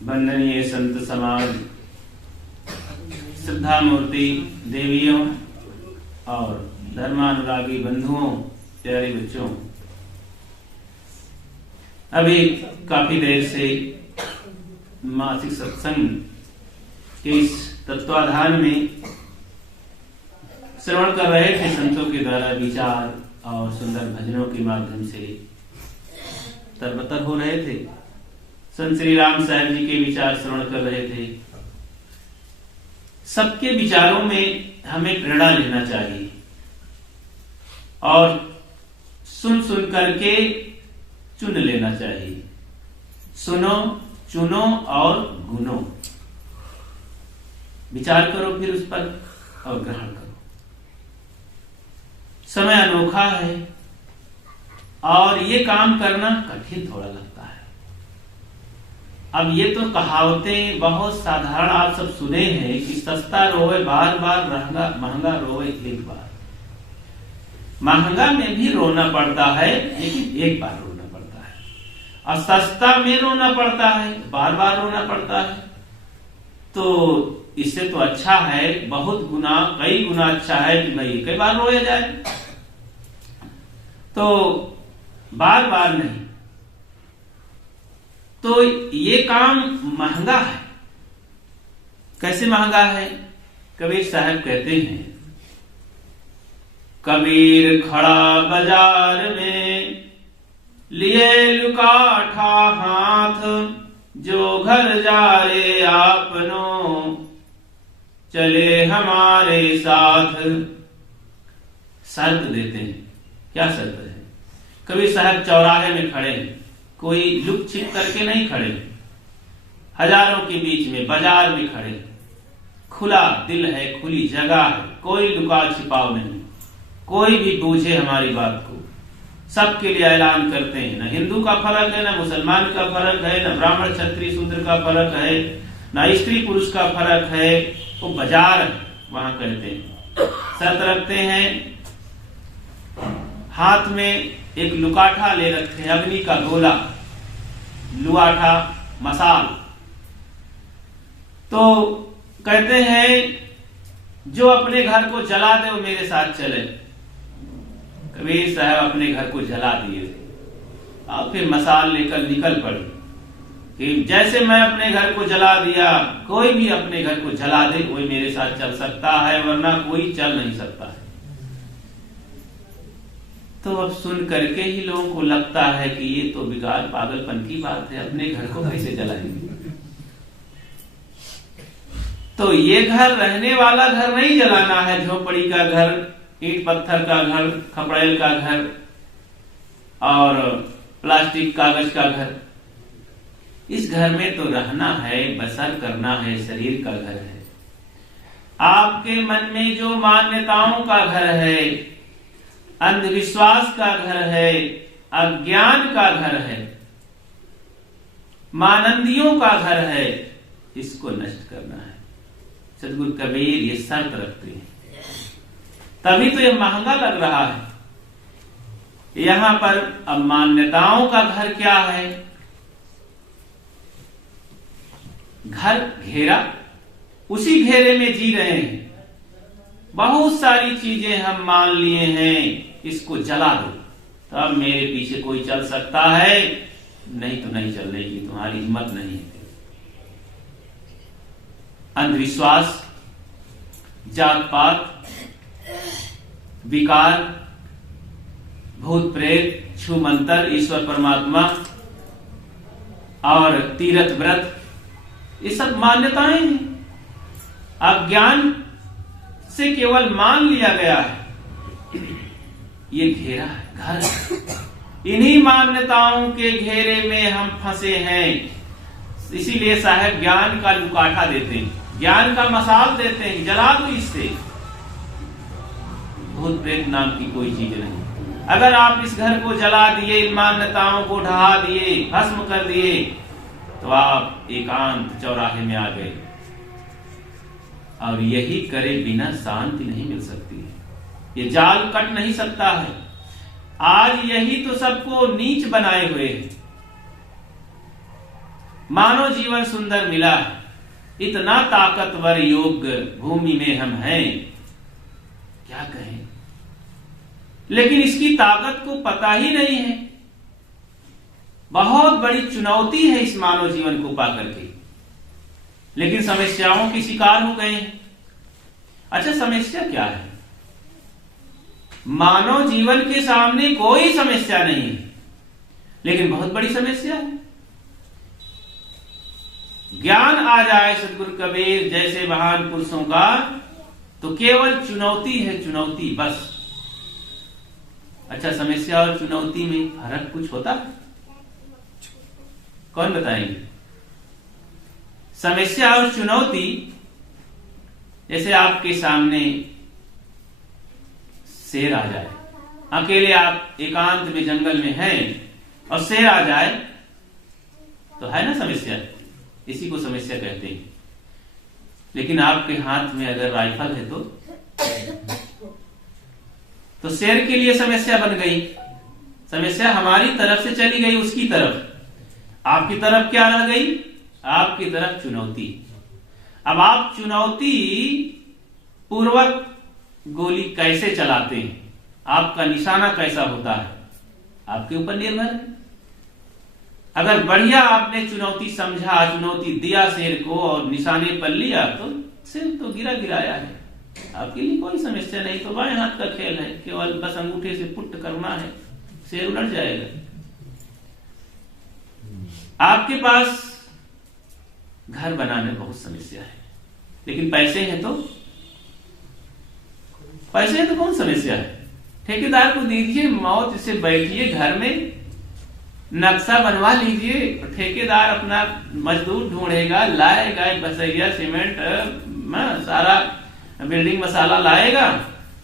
वंदनीय संत समाज, श्रद्धा मूर्ति देवियों और धर्मानुरागी बंधुओं, प्यारे बच्चों, अभी काफी देर से मासिक सत्संग के इस तत्वाधान में श्रवण कर रहे थे। संतों के द्वारा विचार और सुंदर भजनों के माध्यम से तरबतर हो रहे थे। संत श्री राम साहब जी के विचार श्रवण कर रहे थे। सबके विचारों में हमें प्रेरणा लेना चाहिए और सुन सुन करके चुन लेना चाहिए। सुनो, चुनो और गुनो, विचार करो फिर उस पर और ग्रहण करो। समय अनोखा है और ये काम करना कठिन थोड़ा लगता है। अब ये तो कहावतें बहुत साधारण आप सब सुने हैं कि सस्ता रोवे बार बार, महंगा रोवे एक बार। महंगा में भी रोना पड़ता है लेकिन एक बार रोना पड़ता है, और सस्ता में रोना पड़ता है, बार बार रोना पड़ता है। तो इससे तो अच्छा है, बहुत गुना, कई गुना अच्छा है कि भाई कई बार रोया जाए, तो बार बार नहीं। तो ये काम महंगा है। कैसे महंगा है? कबीर साहब कहते हैं, कबीर खड़ा बाजार में लिए लुकाठा हाथ, जो घर जाए आपनो चले हमारे साथ। शर्त देते हैं। क्या शर्त है? कबीर साहब चौराहे में खड़े हैं, कोई लुक छिप करके नहीं खड़े, हजारों के बीच में बाजार में खड़े, खुला दिल है, खुली जगह है, कोई लुका छिपाव नहीं, कोई भी पूछे हमारी बात को, सबके लिए ऐलान करते हैं। न हिंदू का फर्क है, न मुसलमान का फर्क है, न ब्राह्मण क्षत्रिय शूद्र का फर्क है, न स्त्री पुरुष का फर्क है। वो बाजार वहां कहते हैं। शर्त रखते हैं, हाथ में एक लुकाठा ले रखे हैं, अग्नि का गोला, लुआठा, मसाल। तो कहते हैं जो अपने घर को जला दे वो मेरे साथ चले। कबीर साहब अपने घर को जला दिए थे और फिर मसाल लेकर निकल पड़े कि जैसे मैं अपने घर को जला दिया, कोई भी अपने घर को जला दे वही मेरे साथ चल सकता है, वरना कोई चल नहीं सकता है। तो अब सुन करके ही लोगों को लगता है कि ये तो बिगाड़, पागलपन की बात है, अपने घर को कैसे जलाएंगे। तो ये घर रहने वाला घर नहीं जलाना है, झोपड़ी का घर, ईंट पत्थर का घर, खपड़ेल का घर और प्लास्टिक कागज का घर। इस घर में तो रहना है, बसर करना है, शरीर का घर है। आपके मन में जो मान्यताओं का घर है, अंधविश्वास का घर है, अज्ञान का घर है, मानंदियों का घर है, इसको नष्ट करना है। सदगुरु कबीर ये शर्त रखते हैं, तभी तो ये महंगा लग रहा है। यहां पर अब मान्यताओं का घर क्या है? घर घेरा, उसी घेरे में जी रहे हैं। बहुत सारी चीजें हम मान लिए हैं, इसको जला दो तब मेरे पीछे कोई चल सकता है, नहीं तो नहीं चलने की तुम्हारी हिम्मत नहीं है। अंधविश्वास, जात पात, विकार, भूत प्रेत, छू मंत्र, ईश्वर परमात्मा और तीर्थ व्रत, ये सब मान्यताएं हैं। अज्ञान से केवल मान लिया गया है। ये घेरा है, घर है। इन्हीं मान्यताओं के घेरे में हम फंसे हैं। इसीलिए साहब ज्ञान का लुकाठा देते हैं, ज्ञान का मसाल देते हैं, जला दो इससे। भूत प्रेत नाम की कोई चीज नहीं। अगर आप इस घर को जला दिए, इन मान्यताओं को ढहा दिए, भस्म कर दिए, तो आप एकांत चौराहे में आ गए। और यही करे बिना शांति नहीं मिल सकती है, ये जाल कट नहीं सकता है। आज यही तो सबको नीच बनाए हुए हैं। मानव जीवन सुंदर मिला, इतना ताकतवर योग भूमि में हम हैं, क्या कहें। लेकिन इसकी ताकत को पता ही नहीं है। बहुत बड़ी चुनौती है इस मानव जीवन को पाकर के, लेकिन समस्याओं के शिकार हो गए हैं। अच्छा, समस्या क्या है? मानव जीवन के सामने कोई समस्या नहीं है, लेकिन बहुत बड़ी समस्या है। ज्ञान आ जाए सदगुरु कबीर जैसे महान पुरुषों का, तो केवल चुनौती है, चुनौती बस। अच्छा, समस्या और चुनौती में फर्क कुछ होता है? कौन बताएंगे? समस्या और चुनौती, जैसे आपके सामने शेर आ जाए, अकेले आप एकांत में जंगल में हैं और शेर आ जाए, तो है ना समस्या, इसी को समस्या कहते हैं। लेकिन आपके हाथ में अगर राइफल है तो शेर के लिए समस्या बन गई। समस्या हमारी तरफ से चली गई उसकी तरफ, आपकी तरफ क्या रह गई? आपकी तरफ चुनौती। अब आप चुनौती पूर्वक गोली कैसे चलाते हैं, आपका निशाना कैसा होता है, आपके ऊपर निर्भर है। अगर बढ़िया आपने चुनौती समझा, चुनौती दिया शेर को और निशाने पर लिया, तो शेर तो गिराया है, आपके लिए कोई समस्या नहीं। तो बाएं हाथ का खेल है, केवल बस अंगूठे से पुट करना है, शेर उलट जाएगा। आपके पास घर बनाने बहुत समस्या है, लेकिन पैसे हैं तो कौन समस्या है? ठेकेदार को दीजिए, मौत से बैठिए घर में, नक्शा बनवा लीजिए, ठेकेदार अपना मजदूर ढूंढेगा, लाएगा, बसैया सीमेंट सारा बिल्डिंग मसाला लाएगा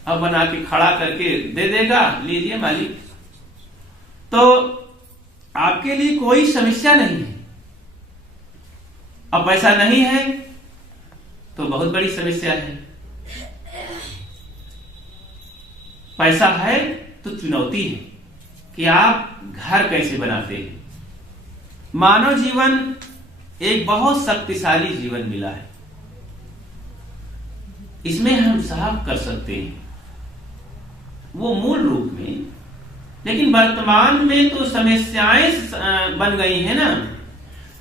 और बना के खड़ा करके दे देगा, लीजिए मालिक। तो आपके लिए कोई समस्या नहीं है। अब पैसा नहीं है तो बहुत बड़ी समस्या है। पैसा है तो चुनौती है कि आप घर कैसे बनाते हैं। मानव जीवन एक बहुत शक्तिशाली जीवन मिला है, इसमें हम सब कर सकते हैं, वो मूल रूप में। लेकिन वर्तमान में तो समस्याएं बन गई है ना,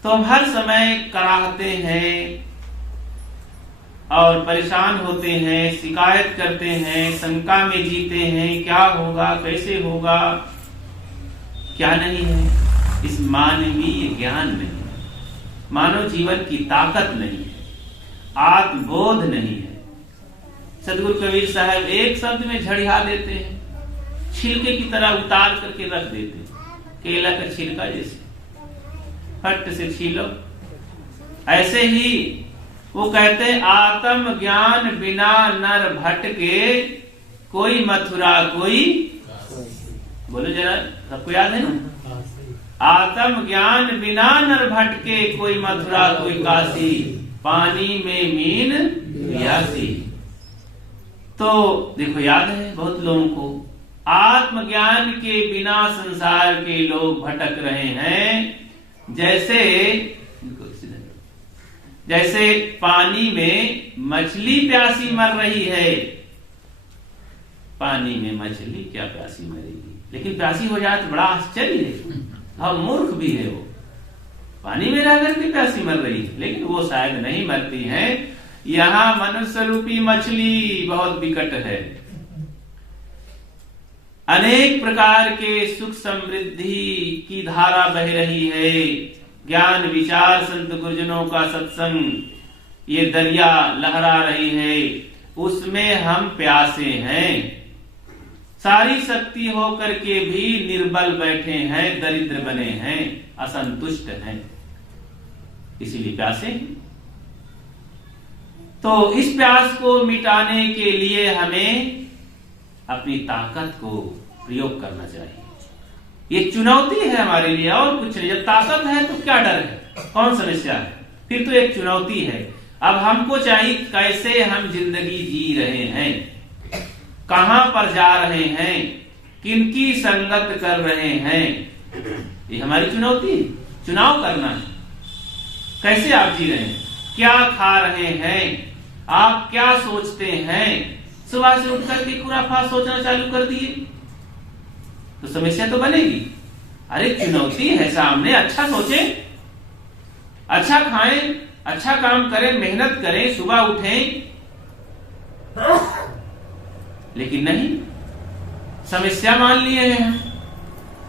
तो हम हर समय कराहते हैं और परेशान होते हैं, शिकायत करते हैं, शंका में जीते हैं, क्या होगा, कैसे होगा। क्या नहीं है? इस मानवीय ज्ञान नहीं है, मानव जीवन की ताकत नहीं है, आत्मबोध नहीं है। सदगुरु कबीर साहब एक शब्द में झड़िया देते हैं, छिलके की तरह उतार करके रख देते हैं, केला का छिलका जैसे, फट से छीलो। ऐसे ही वो कहते हैं, आत्म ज्ञान बिना नर भटके, कोई मथुरा कोई, बोलो जरा, सबको याद है ना? आत्म ज्ञान बिना नर भटके, कोई मथुरा कोई काशी, पानी में मीन प्यासी। तो देखो, याद है बहुत लोगों को, आत्मज्ञान के बिना संसार के लोग भटक रहे हैं। जैसे पानी में मछली प्यासी मर रही है, पानी में मछली क्या प्यासी मरेगी, लेकिन प्यासी हो जाए तो बड़ा आश्चर्य है, हम मूर्ख भी है, वो पानी में रह करके प्यासी मर रही है, लेकिन वो शायद नहीं मरती है। यहाँ मनुष्य रूपी मछली बहुत विकट है, अनेक प्रकार के सुख समृद्धि की धारा बह रही है, ज्ञान विचार संत गुरुजनों का सत्संग, ये दरिया लहरा रही है, उसमें हम प्यासे हैं। सारी शक्ति होकर के भी निर्बल बैठे हैं, दरिद्र बने हैं, असंतुष्ट हैं, इसीलिए प्यासे हैं। तो इस प्यास को मिटाने के लिए हमें अपनी ताकत को प्रयोग करना चाहिए। ये चुनौती है हमारे लिए, और कुछ नहीं। जब ताकत है तो क्या डर है, कौन समस्या है? फिर तो एक चुनौती है। अब हमको चाहिए कैसे हम जिंदगी जी रहे हैं, कहां पर जा रहे हैं, किनकी संगत कर रहे हैं, ये हमारी चुनौती है। चुनाव करना है, कैसे आप जी रहे हैं, क्या खा रहे हैं, आप क्या सोचते हैं। सुबह से उठ करके खुराफात सोचना चालू कर दिए तो समस्या तो बनेगी। अरे चुनौती है सामने, अच्छा सोचें, अच्छा खाएं, अच्छा काम करें, मेहनत करें, सुबह उठें। लेकिन नहीं, समस्या मान लिए हैं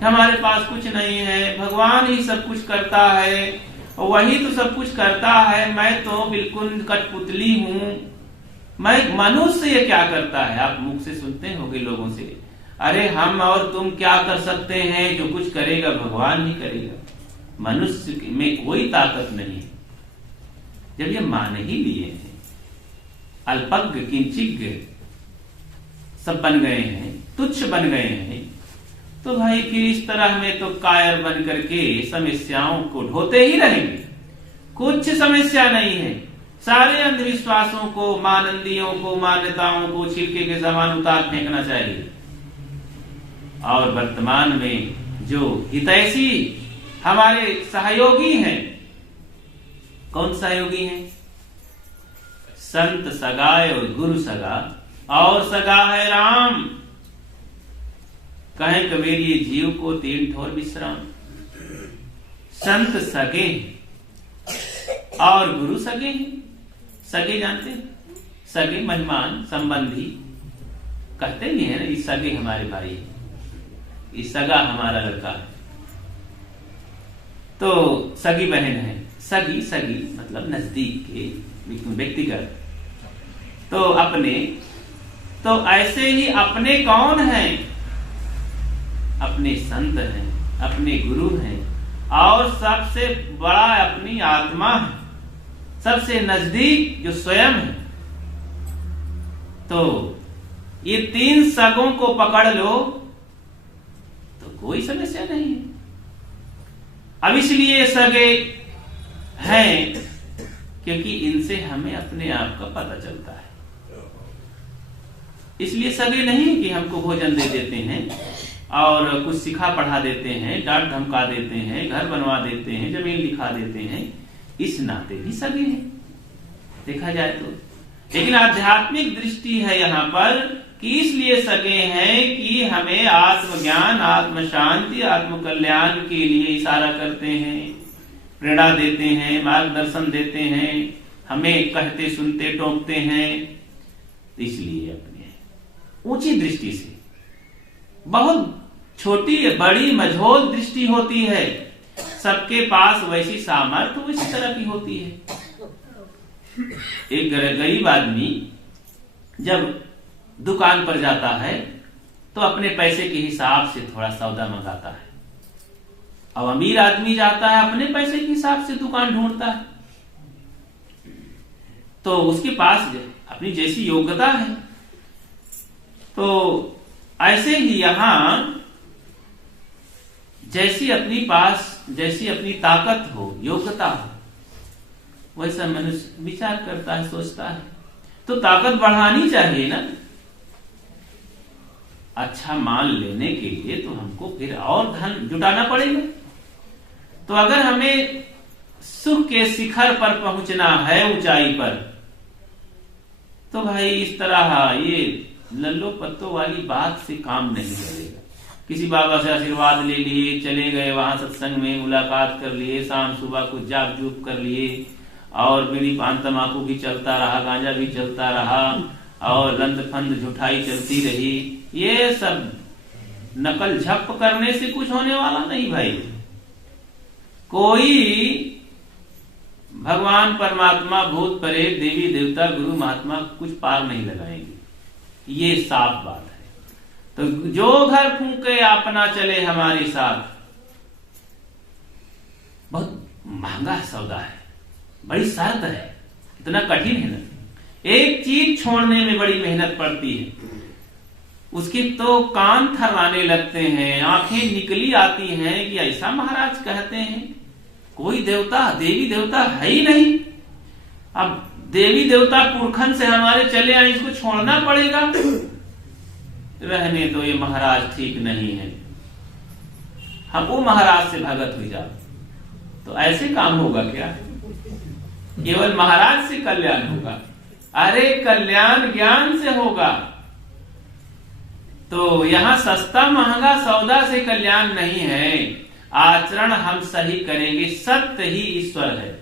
हमारे पास कुछ नहीं है, भगवान ही सब कुछ करता है और वही तो सब कुछ करता है, मैं तो बिल्कुल कठपुतली हूं, मैं मनुष्य ये क्या करता है। आप मुख से सुनते होंगे लोगों से, अरे हम और तुम क्या कर सकते हैं, जो कुछ करेगा भगवान ही करेगा, मनुष्य में कोई ताकत नहीं। जब ये मान ही लिए हैं, अल्पज्ञ किंचिज्ञ सब बन गए हैं, तुच्छ बन गए हैं, तो भाई फिर इस तरह में तो कायर बन करके समस्याओं को ढोते ही रहेंगे। कुछ समस्या नहीं है, सारे अंधविश्वासों को, मानंदियों को, मान्यताओं को छिलके के समान उतार फेंकना चाहिए। और वर्तमान में जो हितैषी हमारे सहयोगी हैं, कौन सहयोगी हैं? संत सगाए और गुरु सगा, और सगा है राम। कहें कबीर ये जीव को तीन ठोर विश्राम। संत सगे और गुरु सगे हैं। सगे जानते हैं, सगे मेहमान संबंधी कहते नहीं है ना, ये सगे हमारे भाई है, ये सगा हमारा लड़का है, तो सगी बहन है। सगी सगी मतलब नजदीक के, व्यक्तिगत। तो अपने, तो ऐसे ही अपने कौन हैं? अपने संत हैं, अपने गुरु हैं, और सबसे बड़ा अपनी आत्मा है, सबसे नजदीक जो स्वयं है। तो ये तीन सगों को पकड़ लो तो कोई समस्या नहीं है। अब इसलिए सगे हैं क्योंकि इनसे हमें अपने आप का पता चलता है। इसलिए सगे नहीं कि हमको भोजन दे देते हैं और कुछ सिखा पढ़ा देते हैं, डांट धमका देते हैं, घर बनवा देते हैं, जमीन लिखा देते हैं, इस नाते भी सगे हैं देखा जाए तो। लेकिन आध्यात्मिक दृष्टि है यहाँ पर कि इसलिए सगे हैं कि हमें आत्मज्ञान, आत्म शांति, आत्म कल्याण के लिए इशारा करते हैं, प्रेरणा देते हैं, मार्गदर्शन देते हैं, हमें कहते सुनते टोकते हैं। इसलिए अपने ऊंची दृष्टि से, बहुत छोटी बड़ी मझोल दृष्टि होती है, सबके पास वैसी सामर्थ्य उसी तरह की होती है। एक गरीब आदमी जब दुकान पर जाता है तो अपने पैसे के हिसाब से थोड़ा सौदा मंगाता है, और अमीर आदमी जाता है अपने पैसे के हिसाब से दुकान ढूंढता है। तो उसके पास अपनी जैसी योग्यता है। तो ऐसे ही यहां जैसी अपनी ताकत हो, योग्यता हो, वैसा मनुष्य विचार करता है, सोचता है। तो ताकत बढ़ानी चाहिए ना। अच्छा माल लेने के लिए तो हमको फिर और धन जुटाना पड़ेगा। तो अगर हमें सुख के शिखर पर पहुंचना है, ऊंचाई पर, तो भाई इस तरह ये लल्लो पत्तों वाली बात से काम नहीं चलेगा। किसी बाबा से आशीर्वाद ले लिए, चले गए वहां सत्संग में, मुलाकात कर लिए, शाम सुबह कुछ जाप जूप कर लिए, और बीड़ी पान तमाकू भी चलता रहा, गांजा भी चलता रहा, और लंद फंद झुठाई चलती रही। ये सब नकल झप करने से कुछ होने वाला नहीं भाई। कोई भगवान परमात्मा, भूत प्रेत, देवी देवता, गुरु महात्मा कुछ पार नहीं लगाएंगे, ये साफ बात है। तो जो घर फूंके अपना चले हमारे साथ, बहुत महंगा सौदा है, बड़ी शर्त है, इतना कठिन है ना। एक चीज छोड़ने में बड़ी मेहनत पड़ती है, उसके तो कान थर्राने लगते हैं, आंखें निकली आती हैं कि ऐसा महाराज कहते हैं, कोई देवता, देवी देवता है ही नहीं। अब देवी देवता पुरखन से हमारे चले आए, इसको छोड़ना पड़ेगा। रहने दो, ये महाराज ठीक नहीं है, हम वो महाराज से भगत हो जाओ। तो ऐसे काम होगा क्या? केवल महाराज से कल्याण होगा। अरे कल्याण ज्ञान से होगा। तो यहां सस्ता महंगा सौदा से कल्याण नहीं है। आचरण हम सही करेंगे। सत्य ही ईश्वर है।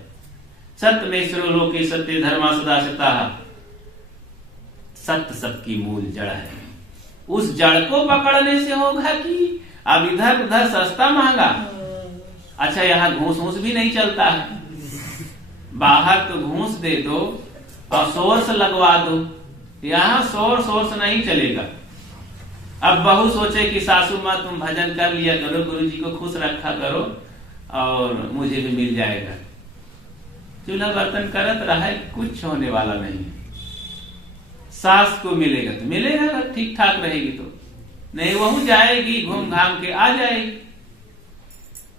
सत्य में ईश्वरो लोके सत्य धर्मा सदा सत्ता। सत्य सबकी मूल जड़ है। उस जड़ को पकड़ने से होगा कि अब इधर उधर सस्ता महंगा। अच्छा, यहाँ घूस घूस भी नहीं चलता है। बाहर तो घूस दे दो और सोर्स लगवा दो, यहाँ सोर्स नहीं चलेगा। अब बहू सोचे कि सासू माँ तुम भजन कर लिया करो, गुरु जी को खुश रखा करो और मुझे भी मिल जाएगा। चूल्हा बर्तन करत रहा, कुछ होने वाला नहीं। सास को मिलेगा तो मिलेगा, ठीक ठाक रहेगी तो नहीं, वह जाएगी घूम घाम के आ जाएगी।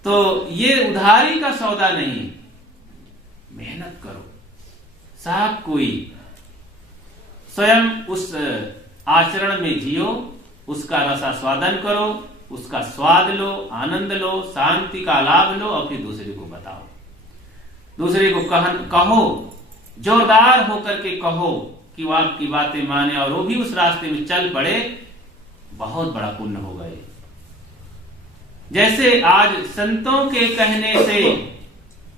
तो ये उधारी का सौदा नहीं। मेहनत करो। सब कोई स्वयं उस आचरण में जियो, उसका रसास्वादन करो, उसका स्वाद लो, आनंद लो, शांति का लाभ लो और फिर दूसरे को बताओ। दूसरे को कहो, जोरदार होकर के कहो कि वो आपकी बातें माने और वो भी उस रास्ते में चल पड़े। बहुत बड़ा पुण्य होगा ये। जैसे आज संतों के कहने से,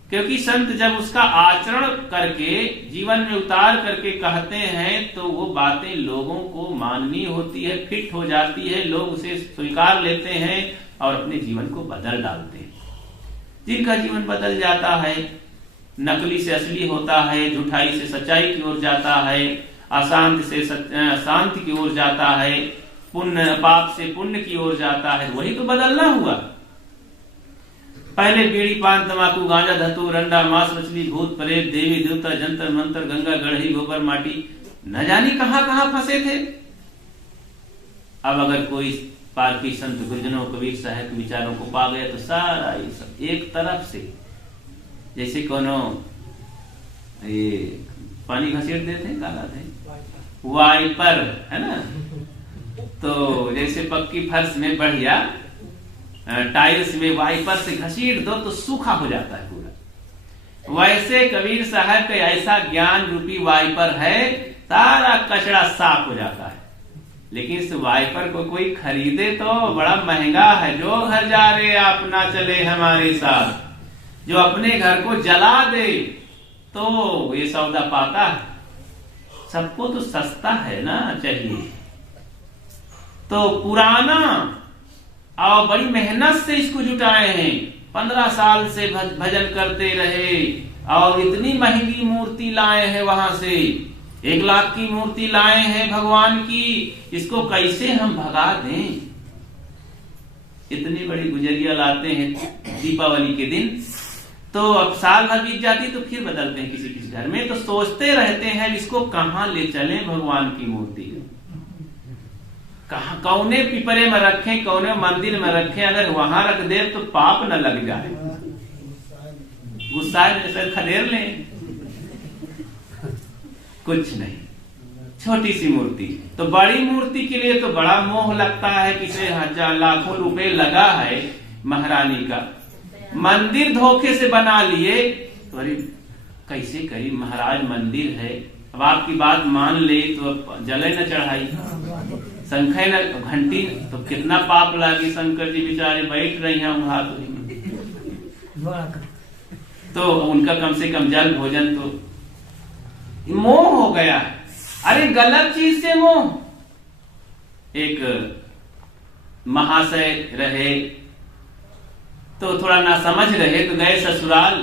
क्योंकि संत जब उसका आचरण करके जीवन में उतार करके कहते हैं तो वो बातें लोगों को माननी होती है, फिट हो जाती है, लोग उसे स्वीकार लेते हैं और अपने जीवन को बदल डालते हैं। जिनका जीवन बदल जाता है, नकली से असली होता है, झूठाई से सच्चाई की ओर जाता है, अशांति से शांति की ओर जाता है, पुण्य पाप से पुण्य की ओर जाता है, वही तो बदलना हुआ। पहले बीड़ी पान तंबाकू गांजा धतूर अंडा मांस मछली भूत प्रेत देवी देवता जंतर मंतर गंगा गढ़ी गोबर माटी न जानी कहां कहां फंसे थे। अब अगर कोई पारकी संत गुरुजनों कबीर साहब के विचारों को पा गया तो सारा ये सब एक तरफ से, जैसे कोनो ये पानी घसीट देते काला थे वाइपर है ना, तो जैसे पक्की फर्श में बढ़िया टाइल्स में वाइपर से घसीट दो तो सूखा हो जाता है पूरा। वैसे कबीर साहब का ऐसा ज्ञान रूपी वाइपर है, सारा कचरा साफ हो जाता है। लेकिन इस वाइपर को कोई खरीदे तो बड़ा महंगा है। जो घर जा रहे अपना चले हमारे साथ, जो अपने घर को जला दे तो ये सौदा पाता है। सबको तो सस्ता है ना चाहिए। तो पुराना और बड़ी मेहनत से इसको जुटाए हैं। 15 साल से भजन करते रहे और इतनी महंगी मूर्ति लाए हैं, वहां से 1 लाख की मूर्ति लाए हैं भगवान की। इसको कैसे हम भगा दें? इतनी बड़ी गुजरिया लाते हैं दीपावली के दिन, तो अब साल भर बीत जाती तो फिर बदलते हैं किसी किसी घर में। तो सोचते रहते हैं इसको कहां ले चलें भगवान की मूर्ति, कहा कौने पिपरे में रखें, कौने मंदिर में रखें। अगर वहां रख दे तो पाप न लग जाए, गुस्सा जैसे खदेड़ लें। कुछ नहीं, छोटी सी मूर्ति। तो बड़ी मूर्ति के लिए तो बड़ा मोह लगता है, किसे हजार लाखों रुपए लगा है महारानी का। मंदिर धोखे से बना लिए तो अरे कैसे करी, महाराज मंदिर है, अब आपकी बात मान ले तो जले न चढ़ाई, शंखे न घंटी, तो कितना पाप लागी। शंकर जी बेचारे बैठ रहे हैं हाथ में, तो उनका कम से कम जल भोजन तो मोह हो गया है। अरे गलत चीज से मोह। एक महाशय रहे तो थोड़ा ना समझ रहे तो गए ससुराल,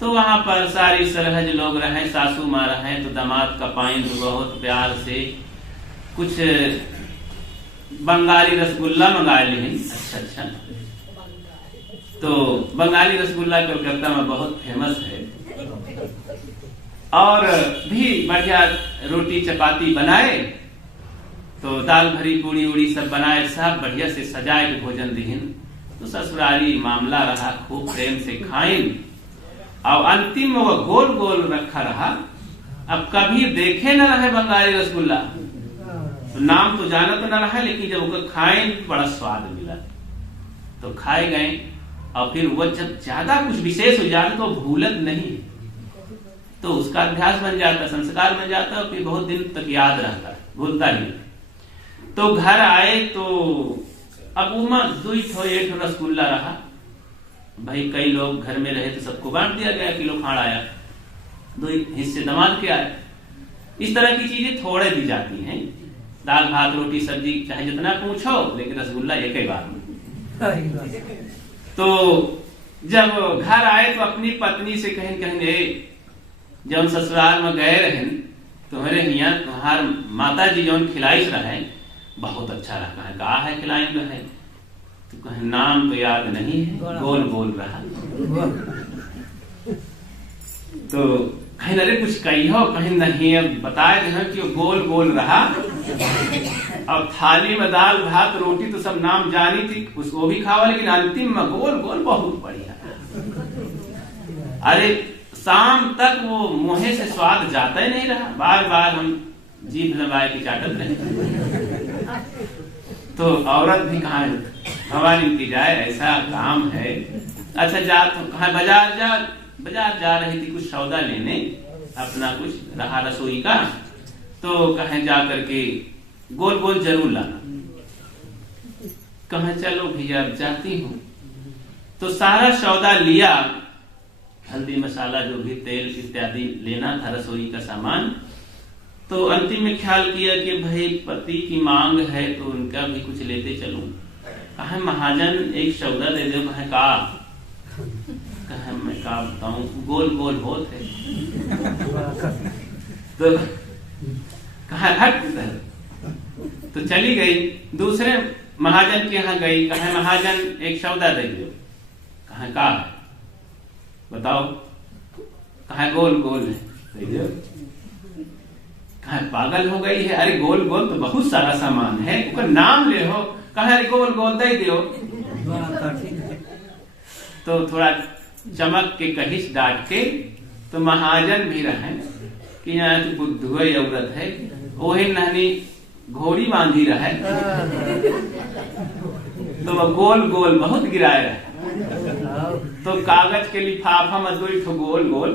तो वहां पर सारी सरहज लोग रहे, सासू माँ रहे, तो दामाद का पाइन तो बहुत प्यार से कुछ बंगाली रसगुल्ला मंगा लिए। अच्छा, तो बंगाली रसगुल्ला कलकत्ता में बहुत फेमस है। और भी बढ़िया रोटी चपाती बनाए, तो दाल भरी पूड़ी उड़ी सब बनाए, सब बढ़िया से सजाए के भोजन दीन। तो ससुरारी मामला रहा, खूब प्रेम से खाएं और अंतिम वो गोल गोल रखा रहा। अब कभी देखे न रहे बंगाली रसगुल्ला, तो नाम तो जाना तो न रहा, लेकिन जब वो खाए बड़ा स्वाद मिला तो खाए गए। और फिर वो जब ज्यादा कुछ विशेष हो जाए तो भूलत नहीं, तो उसका अभ्यास बन जाता, संस्कार बन जाता और फिर बहुत दिन तक याद रहता है, भूलता नहीं। तो घर आए तो अब उमा दुई ठो एक रसगुल्ला रहा। भाई कई लोग घर में रहे तो सबको बांट दिया गया, किलो खाड़ आया, 2 हिस्से दमाद के आए। इस तरह की चीजें थोड़े दी जाती हैं। दाल भात रोटी सब्जी चाहे जितना पूछो, लेकिन रसगुल्ला एक ही बार। तो जब घर आए तो अपनी पत्नी से कहेंगे जब ससुराल में गए रहे तुम्हारे यहाँ तुम्हार माता जी जो खिलाइश रहे बहुत अच्छा रहा है, कहा है खिलाई रहे तो कहे नाम तो याद नहीं है, गोल गोल रहा। तो कहीं अरे कुछ कही हो, कहीं नहीं, अब बताए हैं कि गोल गोल रहा। अब थाली में दाल भात रोटी तो सब नाम जानी थी, उसको भी खावा, लेकिन अंतिम में गोल गोल बहुत बढ़िया। अरे शाम तक वो मुंह से स्वाद जाता ही नहीं रहा, बार बार हम जीभ दबाए की चाटत रहे। तो औरत भी कहा हमारी की जाए, ऐसा काम है। अच्छा जा तो कहा बाजार जा रही थी कुछ सौदा लेने, अपना कुछ रहा रसोई का, तो कहे जा करके गोल गोल जरूर लाना। कहे चलो भैया अब जाती हूँ। तो सारा सौदा लिया, हल्दी मसाला जो भी तेल इत्यादि लेना था रसोई का सामान। तो अंतिम में ख्याल किया कि भाई पति की मांग है तो उनका भी कुछ लेते चलूं। कहा महाजन एक सौदा दे दो। कहे का मैं का बताऊं, गोल गोल होते। तो कहा हट। तो चली गई, दूसरे महाजन के यहाँ गई। कहा महाजन एक सौदा दे दो। कहा का है बताओ। कहा गोल गोल है। कहा पागल हो गई है, अरे गोल गोल तो बहुत सारा सामान है, उसका नाम ले हो। कहा अरे गोल गोल दे दो। तो थोड़ा चमक के कहिस डांट के, तो महाजन भी रहे कि यहाँ तो बुद्धू औरत है, वही नहनी घोड़ी बांधी रहे। तो वह गोल गोल बहुत गिराए रहे। तो कागज के लिफाफा में 2 गोल गोल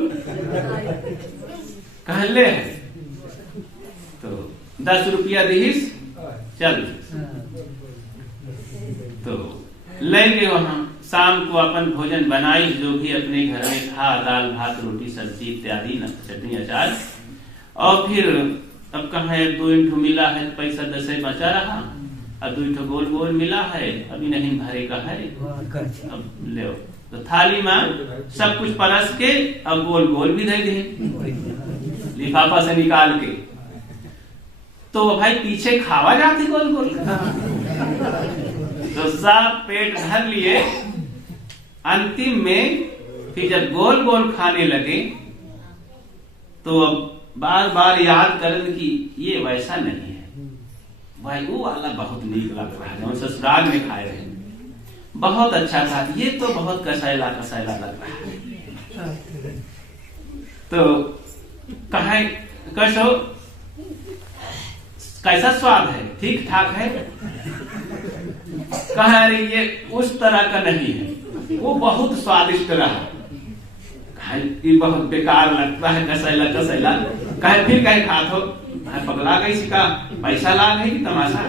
कहले है। तो 10 रुपया दीस चल। तो लेंगे वहां शाम को अपन भोजन बनाई, जो भी अपने घर में खा, दाल भात रोटी सब्जी इत्यादि चटनी अचार। और फिर अब कहा है 2 मिला है, पैसा 10 बचा रहा, अब 2 गोल गोल मिला है, अभी नहीं भरे का है, अब ले। तो थाली में सब कुछ परस के अब गोल गोल भी दे दे लिफाफा से निकाल के। तो भाई पीछे खावा जाती गोल गोल। तो सब पेट भर लिए। अंतिम में फिर जब गोल गोल खाने लगे तो अब बार बार याद करन कि ये वैसा नहीं है, भाई वो वाला बहुत नीक लग रहा है, ससुराल में खाए रहे बहुत अच्छा था, ये तो बहुत कसैला कसैला लग रहा है। तो कहे कसो कैसा स्वाद है, ठीक ठाक है। कहा अरे ये उस तरह का नहीं है, वो बहुत स्वादिष्ट रहा। ये बहुत बेकार लगता है, कसैला कसैला। कहे फिर कहे खात हो, पगला गई सिका, पैसा ला गई कि तमाशा।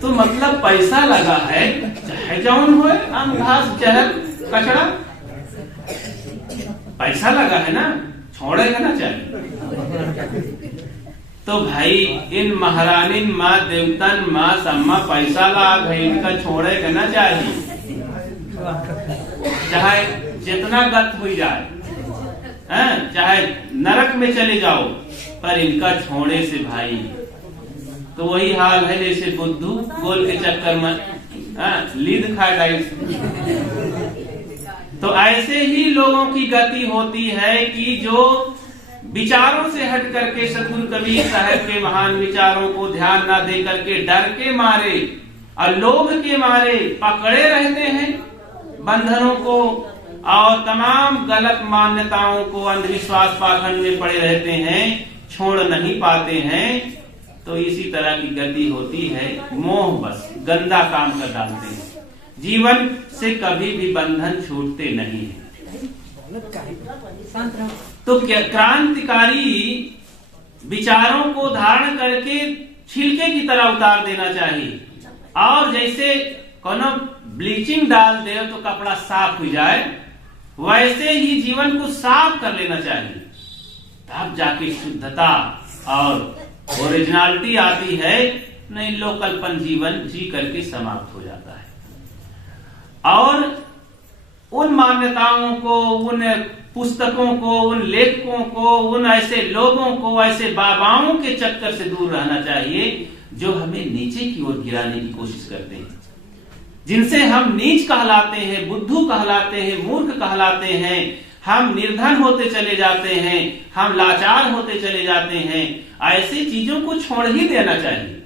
तो मतलब पैसा लगा है, चाहे जौन हो, आम घास चहल कचड़ा, पैसा लगा है ना, छोड़ेगा ना चाहिए। तो भाई इन महारानी माँ देवतन माँ सम्मा पैसा लाग है, इनका छोड़ेगा ना चाहिए, चाहे जितना गत हो जाए, चाहे नरक में चले जाओ, पर इनका छोड़े से भाई। तो वही हाल है जैसे बुद्धू गोल के चक्कर में लीद खा गई। तो ऐसे ही लोगों की गति होती है कि जो विचारों से हट करके सतगुरु कबीर साहब के महान विचारों को ध्यान न दे करके डर के मारे और लोभ के मारे पकड़े रहते हैं बंधनों को, और तमाम गलत मान्यताओं को, अंधविश्वास पाखंड में पड़े रहते हैं, छोड़ नहीं पाते हैं। तो इसी तरह की गति होती है, मोह बस गंदा काम कर डालते हैं। जीवन से कभी भी बंधन छूटते नहीं है। तो क्रांतिकारी विचारों को धारण करके छिलके की तरह उतार देना चाहिए, और जैसे कोनो ब्लीचिंग डाल दे तो कपड़ा साफ हो जाए, वैसे ही जीवन को साफ कर लेना चाहिए। तब जाके शुद्धता और ओरिजिनलिटी आती है, नहीं लोकलपन जीवन जी करके समाप्त हो जाता है। और उन मान्यताओं को, उन पुस्तकों को, उन लेखकों को, उन ऐसे लोगों को, ऐसे बाबाओं के चक्कर से दूर रहना चाहिए जो हमें नीचे की ओर गिराने की कोशिश करते हैं, जिनसे हम नीच कहलाते हैं, बुद्धू कहलाते हैं, मूर्ख कहलाते हैं, हम निर्धन होते चले जाते हैं, हम लाचार होते चले जाते हैं। ऐसी चीजों को छोड़ ही देना चाहिए।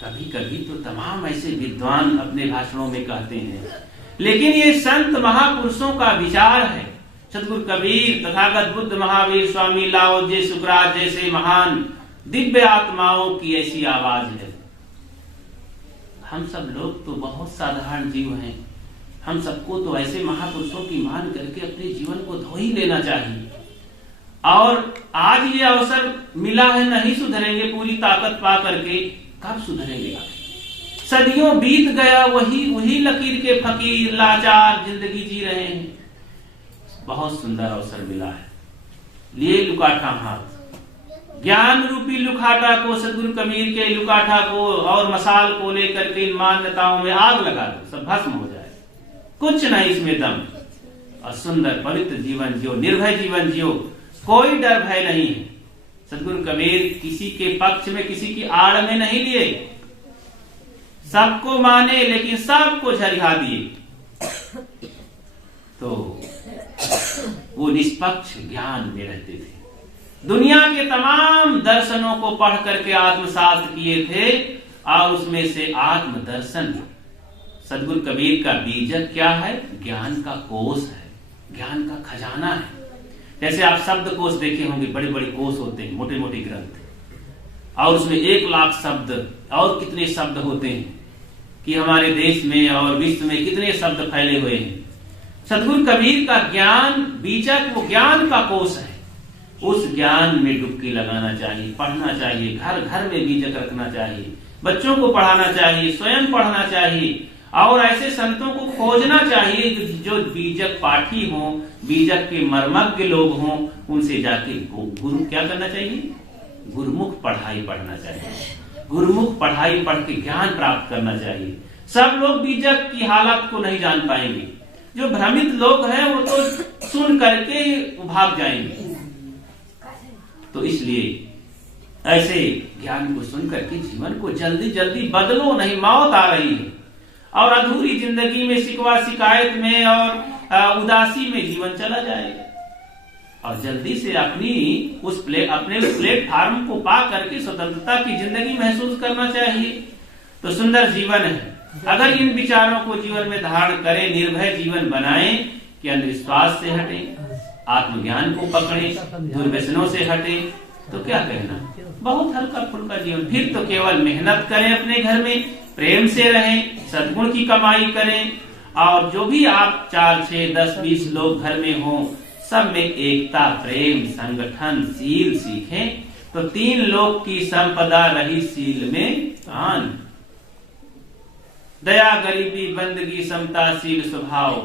कभी कभी तो तमाम ऐसे विद्वान अपने भाषणों में कहते हैं, लेकिन ये संत महापुरुषों का विचार है। सदगुरु कबीर, तथागत बुद्ध, महावीर, स्वामी लाओ जे, सुकरात जैसे महान दिव्य आत्माओं की ऐसी आवाज है। हम सब लोग तो बहुत साधारण जीव हैं, हम सबको तो ऐसे महापुरुषों की मान करके अपने जीवन को धो ही लेना चाहिए। और आज ये अवसर मिला है, नहीं सुधरेंगे पूरी ताकत पा करके, कब सुधरेंगे? सदियों बीत गया, वही लकीर के फकीर लाचार जिंदगी जी रहे हैं। बहुत सुंदर अवसर मिला है, लिए लुकाठा हाथ, ज्ञान रूपी लुकाठा को, सदगुरु कबीर के लुकाठा को और मसाल को लेकर के इन मान्यताओं में आग लगा दो, सब भस्म हो जाए, कुछ नहीं इसमें दम। और सुंदर पवित्र जीवन जियो, निर्भय जीवन जियो, कोई डर भय नहीं है। सदगुरु कबीर किसी के पक्ष में, किसी की आड़ में नहीं लिए, सबको माने लेकिन सबको झरिहा दिए। तो वो निष्पक्ष ज्ञान में रहते थे, दुनिया के तमाम दर्शनों को पढ़ करके आत्मसात किए थे, और उसमें से आत्म दर्शन सदगुरु कबीर का बीजक क्या है? ज्ञान का कोष है, ज्ञान का खजाना है। जैसे आप शब्द कोश देखे होंगे, बड़े बड़े कोश होते हैं, मोटे मोटे ग्रंथ, और उसमें 1 लाख शब्द और कितने शब्द होते हैं कि हमारे देश में और विश्व में कितने शब्द फैले हुए हैं। सदगुरु कबीर का ज्ञान बीजक, वो ज्ञान का कोश है। उस ज्ञान में डुबकी लगाना चाहिए, पढ़ना चाहिए, घर घर में बीजक रखना चाहिए, बच्चों को पढ़ाना चाहिए, स्वयं पढ़ना चाहिए, और ऐसे संतों को खोजना चाहिए जो बीजक पाठी हों, बीजक के मर्मज्ञ लोग हों। उनसे जाके गुरु क्या करना चाहिए? गुरुमुख पढ़ाई पढ़ना चाहिए, गुरुमुख पढ़ाई पढ़ के ज्ञान प्राप्त करना चाहिए। सब लोग बीजक की हालत को नहीं जान पाएंगे, जो भ्रमित लोग हैं वो तो सुन करके भाग जाएंगे। तो इसलिए ऐसे ज्ञान को सुन करके जीवन को जल्दी जल्दी बदलो, नहीं मौत आ रही है, और अधूरी जिंदगी में शिकवा शिकायत में और उदासी में जीवन चला जाएगा। और जल्दी से अपने उस प्लेटफार्म को पा करके स्वतंत्रता की जिंदगी महसूस करना चाहिए। तो सुंदर जीवन है, अगर इन विचारों को जीवन में धारण करें, निर्भय जीवन बनाएं कि अंधविश्वास से हटें, आत्मज्ञान को पकड़ें, दुर्व्यसनों से हटें, तो क्या कहना, बहुत हल्का फुल्का जीवन। फिर तो केवल मेहनत करें, अपने घर में प्रेम से रहें, सद्गुण की कमाई करें, और जो भी आप 4, 6, 10, 20 लोग घर में हों, सब में एकता, प्रेम, संगठन, शील सीखें। तो 3 लोक की संपदा रही शील में आन, दया, गरीबी, बंदगी, समता, शील स्वभाव।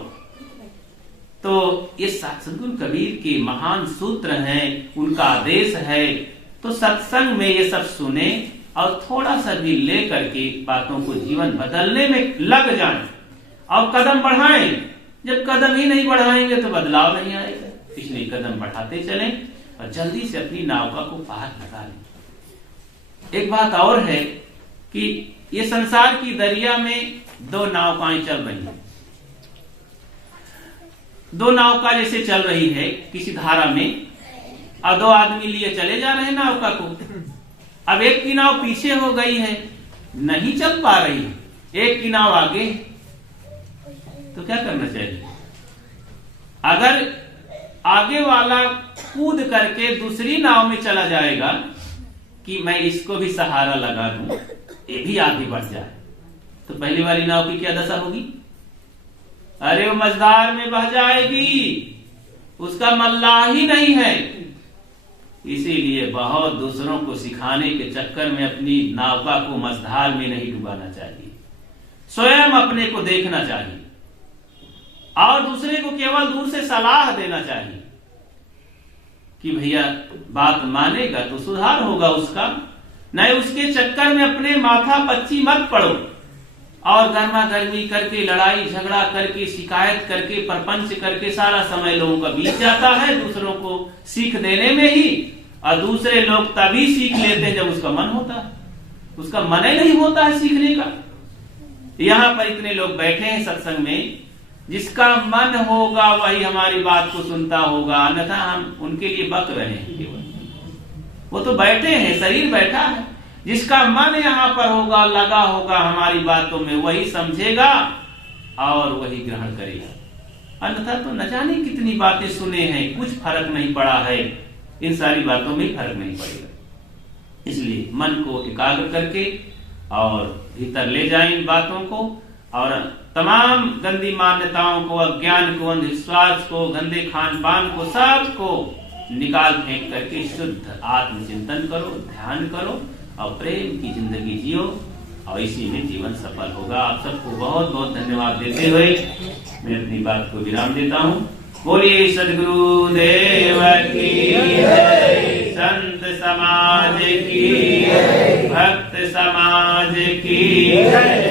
तो ये सदगुरु कबीर के महान सूत्र हैं, उनका आदेश है। तो सत्संग में ये सब सुने और थोड़ा सा भी ले करके बातों को जीवन बदलने में लग जाएं और कदम बढ़ाएं। जब कदम ही नहीं बढ़ाएंगे तो बदलाव नहीं आएगा, इसलिए कदम बढ़ाते चलें और जल्दी से अपनी नौका को पार लगा लें। एक बात और है कि ये संसार की दरिया में 2 नौकाएं चल रही हैं। 2 नौका जैसे चल रही है किसी धारा में, और 2 आदमी लिए चले जा रहे हैं नौका को। अब एक की नाव पीछे हो गई है, नहीं चल पा रही है, एक की नाव आगे, तो क्या करना चाहिए? अगर आगे वाला कूद करके दूसरी नाव में चला जाएगा कि मैं इसको भी सहारा लगा दूं, ये भी आगे बढ़ जाए, तो पहली वाली नाव की क्या दशा होगी? अरे वो मझधार में बह जाएगी, उसका मल्लाह ही नहीं है। इसीलिए बहुत दूसरों को सिखाने के चक्कर में अपनी नावका को मझधार में नहीं डुबाना चाहिए। स्वयं अपने को देखना चाहिए और दूसरे को केवल दूर से सलाह देना चाहिए कि भैया बात मानेगा तो सुधार होगा उसका, नहीं उसके चक्कर में अपने माथा पच्ची मत पड़ो और गर्मा गर्मी करके लड़ाई झगड़ा करके शिकायत करके परपंच करके सारा समय लोगों का बीत जाता है दूसरों को सीख देने में ही। और दूसरे लोग तभी सीख लेते हैं जब उसका मन होता है, उसका मन ही नहीं होता है सीखने का। यहाँ पर इतने लोग बैठे हैं सत्संग में, जिसका मन होगा वही हमारी बात को सुनता होगा, अन्यथा हम उनके लिए बक रहे हैं केवल। वो तो बैठे हैं, शरीर बैठा है, जिसका मन यहाँ पर होगा लगा होगा हमारी बातों में वही समझेगा और वही ग्रहण करेगा। अन्यथा तो न जाने कितनी बातें सुने हैं, कुछ फर्क नहीं पड़ा है, इन सारी बातों में फर्क नहीं पड़ेगा। इसलिए मन को एकाग्र करके और भीतर ले जाए इन बातों को और तमाम गंदी मान्यताओं को, अज्ञान को, अंधविश्वास को, गंदे खान पान को, सब को निकाल फेंक करके शुद्ध आत्मचिंतन करो, ध्यान करो और प्रेम की जिंदगी जियो और इसी में जीवन सफल होगा। आप सबको बहुत बहुत धन्यवाद देते हुए मैं अपनी बात को विराम देता हूँ। बोलिए सद्गुरु देव की जय, संत समाज की, भक्त समाज की जय।